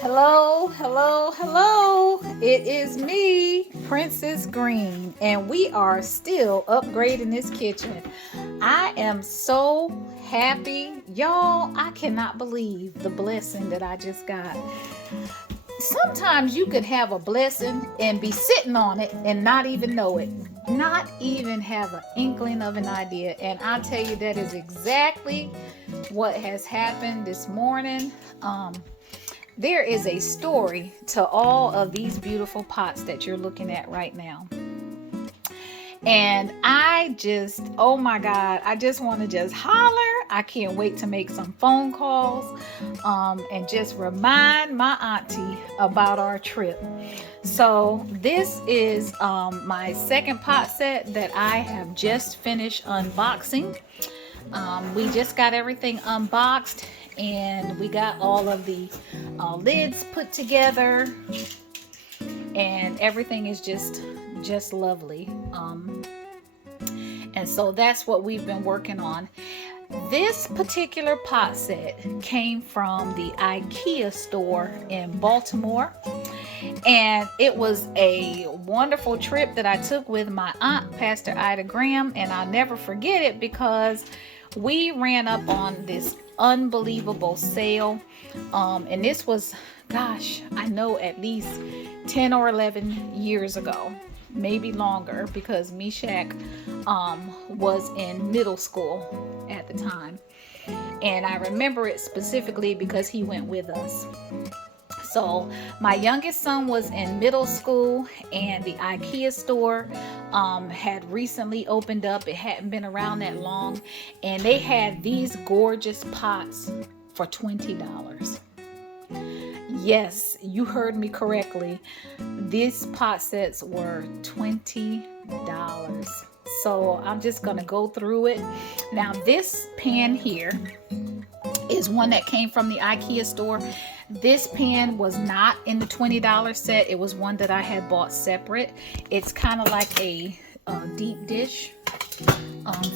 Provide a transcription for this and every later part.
Hello, hello, hello. It is me, Princess Green, and we are still upgrading this kitchen. I am so happy. Y'all, I cannot believe the blessing that I just got. Sometimes you could have a blessing and be sitting on it and not even know it, not even have an inkling of an idea. And I tell you, that is exactly what has happened this morning. There is a story to all of these beautiful pots that you're looking at right now. And oh my God, I just want to just holler. I can't wait to make some phone calls and just remind my auntie about our trip. So this is my second pot set that I have just finished unboxing. We just got everything unboxed and we got all of the lids put together and everything is just lovely. And so that's what we've been working on. This particular pot set came from the IKEA store in Baltimore, and it was a wonderful trip that I took with my aunt, Pastor Ida Graham, and I'll never forget it because we ran up on this unbelievable sale, and this was, gosh, I know at least 10 or 11 years ago, maybe longer, because Meshach was in middle school at the time, and I remember it specifically because he went with us. So my youngest son was in middle school, and the IKEA store had recently opened up. It hadn't been around that long, and they had these gorgeous pots for $20. Yes, you heard me correctly. These pot sets were $20. So I'm just gonna go through it. Now this pan here is one that came from the IKEA store. This pan was not in the $20 set. It was one that I had bought separate. It's kind of like a deep dish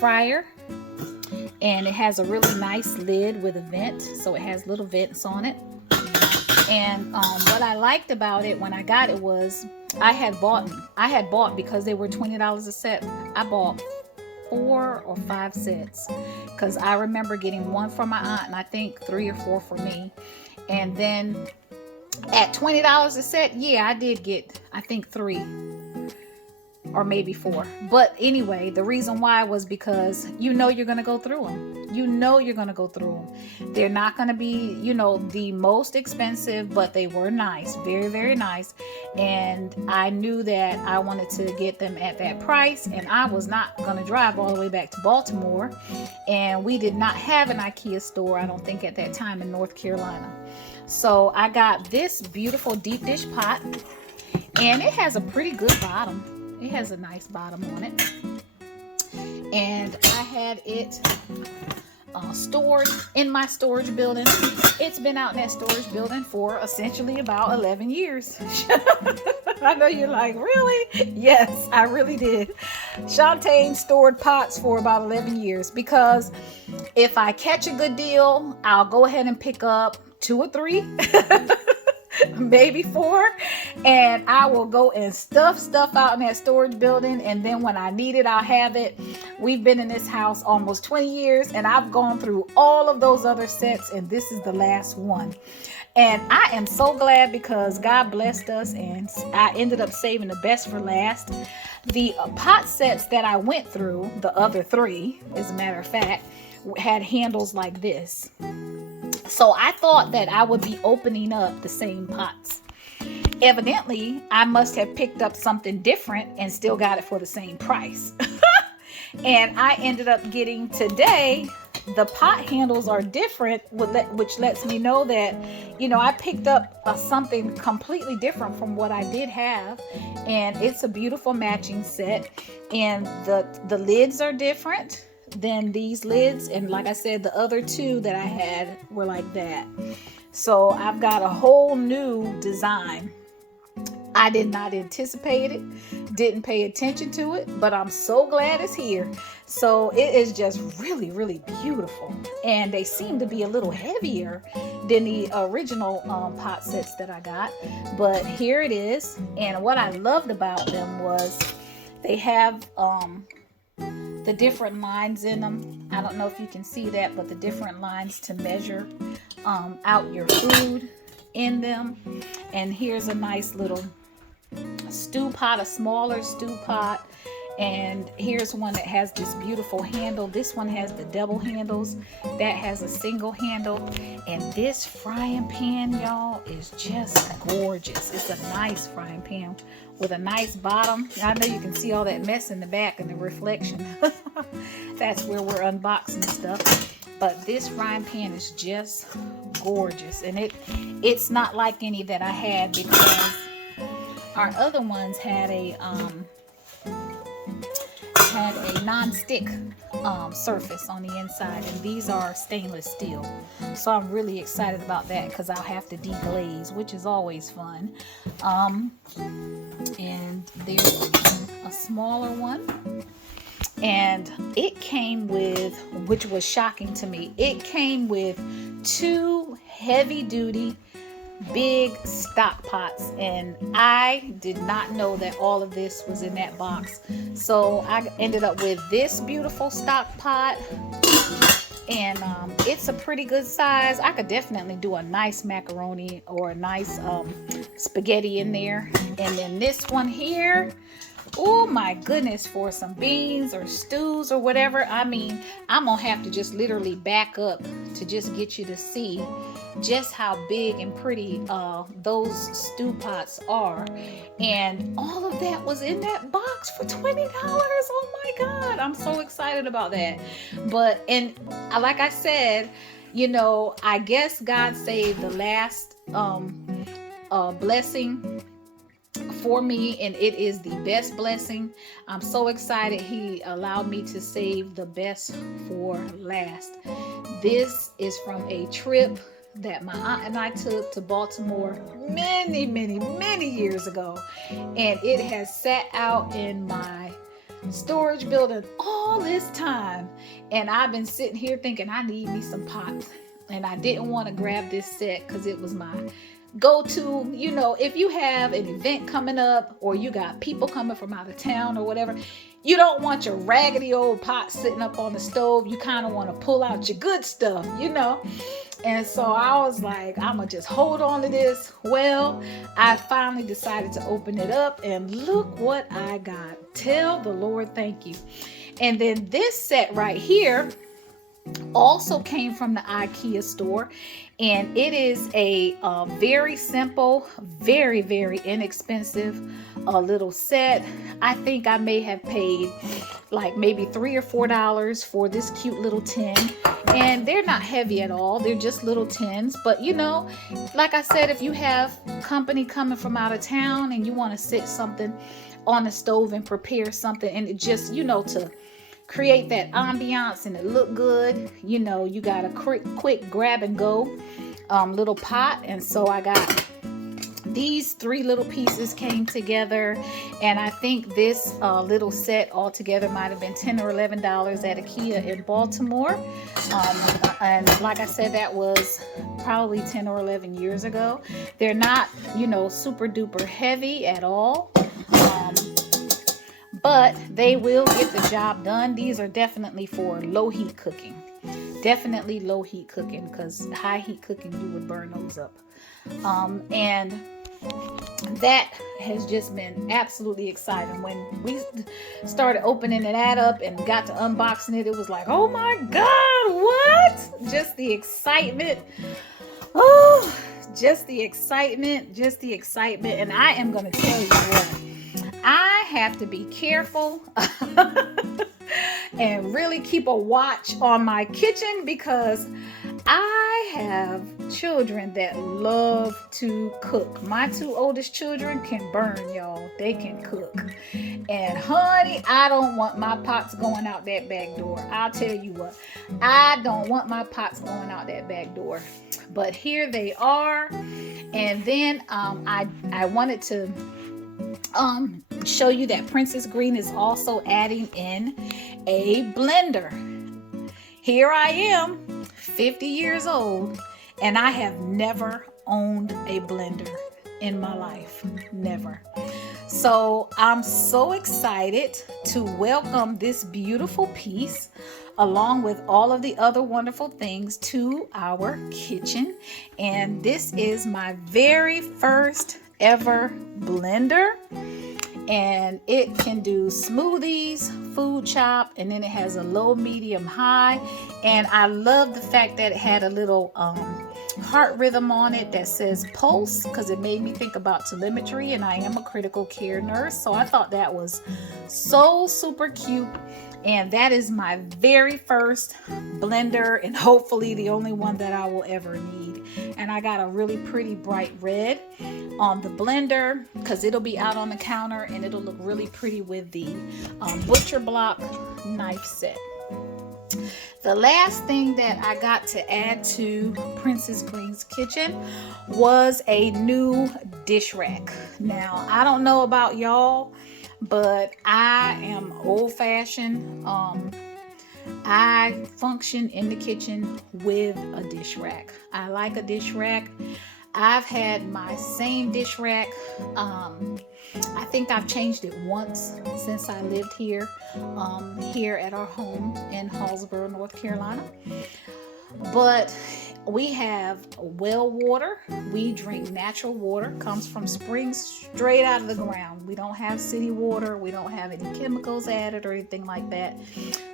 fryer, and it has a really nice lid with a vent, so it has little vents on it. And what I liked about it when I got it was I had bought because they were $20 a set. I bought 4 or 5 sets because I remember getting one for my aunt and I think 3 or 4 for me. And then at $20 a set, yeah, I did get, I think 3 or maybe 4. But anyway, the reason why was because you're going to go through them. You're going to go through them. They're not going to be, the most expensive, but they were nice, very, very nice. And I knew that I wanted to get them at that price, and I was not going to drive all the way back to Baltimore. And we did not have an IKEA store, I don't think, at that time in North Carolina. So I got this beautiful deep dish pot, and it has a pretty good bottom. It has a nice bottom on it. And I had it stored in my storage building. It's been out in that storage building for essentially about 11 years. I know you're like, really? Yes, I really did. Shantae stored pots for about 11 years because if I catch a good deal, I'll go ahead and pick up 2 or 3. Maybe 4, and I will go and stuff out in that storage building, and then when I need it, I'll have it. We've been in this house almost 20 years, and I've gone through all of those other sets, and this is the last one. And I am so glad because God blessed us, and I ended up saving the best for last. The pot sets that I went through, the other 3, as a matter of fact, had handles like this. So I thought that I would be opening up the same pots. Evidently, I must have picked up something different and still got it for the same price. And I ended up getting today, the pot handles are different, which lets me know that, I picked up something completely different from what I did have. And it's a beautiful matching set. And the lids are different than these lids, and like I said, the other 2 that I had were like that. So I've got a whole new design. I did not anticipate it, didn't pay attention to it, but I'm so glad it's here. So it is just really, really beautiful. And they seem to be a little heavier than the original pot sets that I got. But here it is. And what I loved about them was they have the different lines in them. I don't know if you can see that, but the different lines to measure out your food in them. And here's a nice little stew pot, a smaller stew pot. And here's one that has this beautiful handle. This one has the double handles. That has a single handle. And this frying pan, y'all, is just gorgeous. It's a nice frying pan with a nice bottom. I know you can see all that mess in the back and the reflection. That's where we're unboxing stuff. But this frying pan is just gorgeous. And it's not like any that I had, because our other ones had a non-stick surface on the inside, and these are stainless steel. So I'm really excited about that, because I'll have to deglaze, which is always fun. And there's a smaller one, and it came with, which was shocking to me, it came with 2 heavy-duty big stock pots, and I did not know that all of this was in that box. So I ended up with this beautiful stock pot, and it's a pretty good size. I could definitely do a nice macaroni or a nice spaghetti in there. And then this one here, oh my goodness, for some beans or stews or whatever. I mean, I'm gonna have to just literally back up to just get you to see just how big and pretty those stew pots are. And all of that was in that box for $20. Oh my God, I'm so excited about that. But, and like I said, you know, I guess God saved the last blessing for me, and it is the best blessing. I'm so excited He allowed me to save the best for last. This is from a trip that my aunt and I took to Baltimore many years ago, and it has sat out in my storage building all this time, and I've been sitting here thinking I need me some pots, and I didn't want to grab this set because it was my go-to. You know, if you have an event coming up, or you got people coming from out of town or whatever, you don't want your raggedy old pot sitting up on the stove. You kind of want to pull out your good stuff, you know. And so I was like, I'm gonna just hold on to this. Well, I finally decided to open it up, and look what I got. Tell the Lord thank you. And then this set right here also came from the IKEA store, and it is a very simple, very inexpensive little set. I think I may have paid like maybe $3 or $4 for this cute little tin, and they're not heavy at all. They're just little tins. But you know, like I said, if you have company coming from out of town and you want to sit something on the stove and prepare something, and it just, you know, to create that ambiance and it look good, you know, you got a quick grab and go little pot. And so I got these 3 little pieces came together, and I think this little set altogether might have been $10 or $11 at IKEA in Baltimore. And like I said, that was probably 10 or 11 years ago. They're not, you know, super duper heavy at all. But they will get the job done. These are definitely for low heat cooking. Definitely low heat cooking, because high heat cooking, you would burn those up. And that has just been absolutely exciting. When we started opening that up and got to unboxing it, it was like, oh my God, what? Just the excitement. Oh, just the excitement. And I am going to tell you what. I have to be careful and really keep a watch on my kitchen, because I have children that love to cook. My 2 oldest children can burn, y'all. They can cook. And honey, I don't want my pots going out that back door. I'll tell you what, I don't want my pots going out that back door. But here they are. And then I wanted to show you that Princess Green is also adding in a blender. Here I am, 50 years old, and I have never owned a blender in my life. Never. So I'm so excited to welcome this beautiful piece along with all of the other wonderful things to our kitchen. And this is my very first ever blender. And it can do smoothies, food chop, and then it has a low, medium, high. And I love the fact that it had a little heart rhythm on it that says pulse, because it made me think about telemetry, and I am a critical care nurse, so I thought that was so super cute. And that is my very first blender, and hopefully the only one that I will ever need. And I got a really pretty bright red on the blender because it'll be out on the counter and it'll look really pretty with the butcher block knife set. The last thing that I got to add to Princess Green's kitchen was a new dish rack. Now, I don't know about y'all, but I am old-fashioned. I function in the kitchen with a dish rack. I like a dish rack. I've had my same dish rack. I think I've changed it once since I lived here, here at our home in Hallsboro, North Carolina. But we have well water. We drink natural water, comes from springs straight out of the ground. We don't have city water. We don't have any chemicals added or anything like that.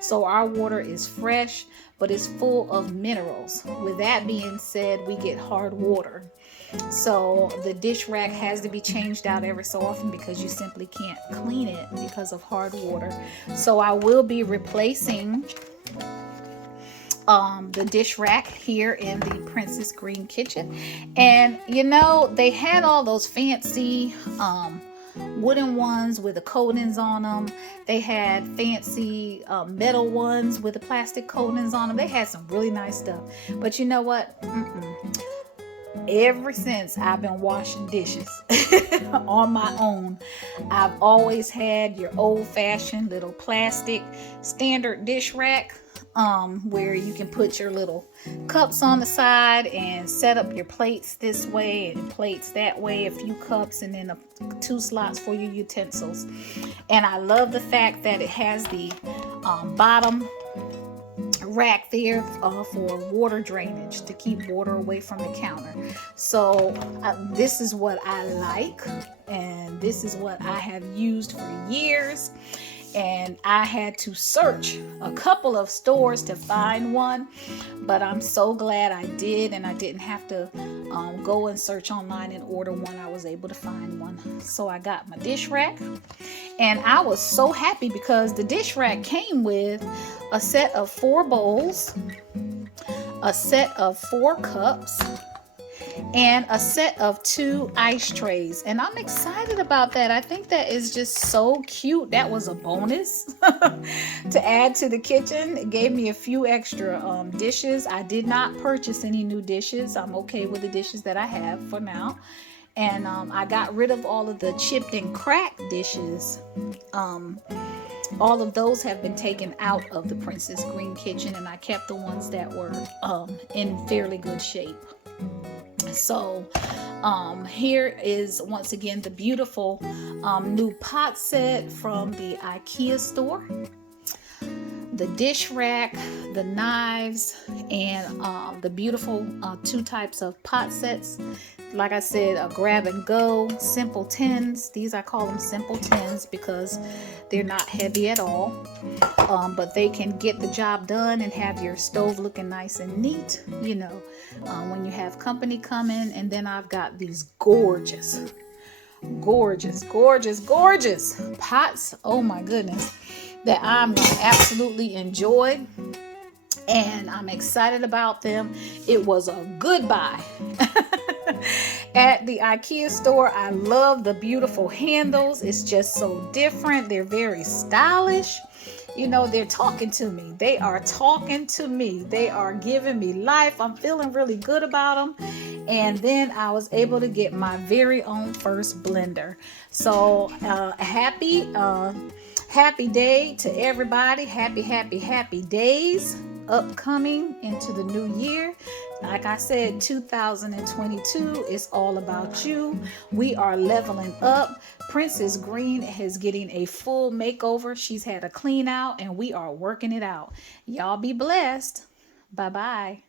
So our water is fresh, but it's full of minerals. With that being said, we get hard water. So the dish rack has to be changed out every so often because you simply can't clean it because of hard water. So I will be replacing the dish rack here in the Princess Green kitchen. And you know, they had all those fancy wooden ones with the coatings on them. They had fancy metal ones with the plastic coatings on them. They had some really nice stuff. But you know what? Ever since I've been washing dishes on my own, I've always had your old-fashioned little plastic standard dish rack where you can put your little cups on the side and set up your plates this way and plates that way, a few cups, and then two slots for your utensils. And I love the fact that it has the bottom rack there for water drainage to keep water away from the counter. So this is what I like, and this is what I have used for years. And I had to search a couple of stores to find one, but I'm so glad I did, and I didn't have to go and search online and order one. I was able to find one. So I got my dish rack, and I was so happy because the dish rack came with a set of 4 bowls, a set of 4 cups, and a set of 2 ice trays. And I'm excited about that. I think that is just so cute. That was a bonus to add to the kitchen. It gave me a few extra dishes. I did not purchase any new dishes. I'm okay with the dishes that I have for now. And I got rid of all of the chipped and cracked dishes. All of those have been taken out of the Princess Green kitchen, and I kept the ones that were in fairly good shape. So here is once again the beautiful new pot set from the IKEA store. The dish rack, the knives, and the beautiful 2 types of pot sets. Like I said, a grab and go, simple tins. These I call them simple tins because they're not heavy at all. But they can get the job done and have your stove looking nice and neat, you know, when you have company coming. And then I've got these gorgeous pots. Oh my goodness, that I'm going to absolutely enjoy. And I'm excited about them. It was a good buy. At the IKEA store, I love the beautiful handles. It's just so different. They're very stylish. You know, they're talking to me. They are talking to me. They are giving me life. I'm feeling really good about them. And then I was able to get my very own first blender. So happy day to everybody. Happy days upcoming into the new year. Like I said, 2022 is all about you. We are leveling up. Princess Green is getting a full makeover. She's had a clean out and we are working it out. Y'all be blessed. Bye bye.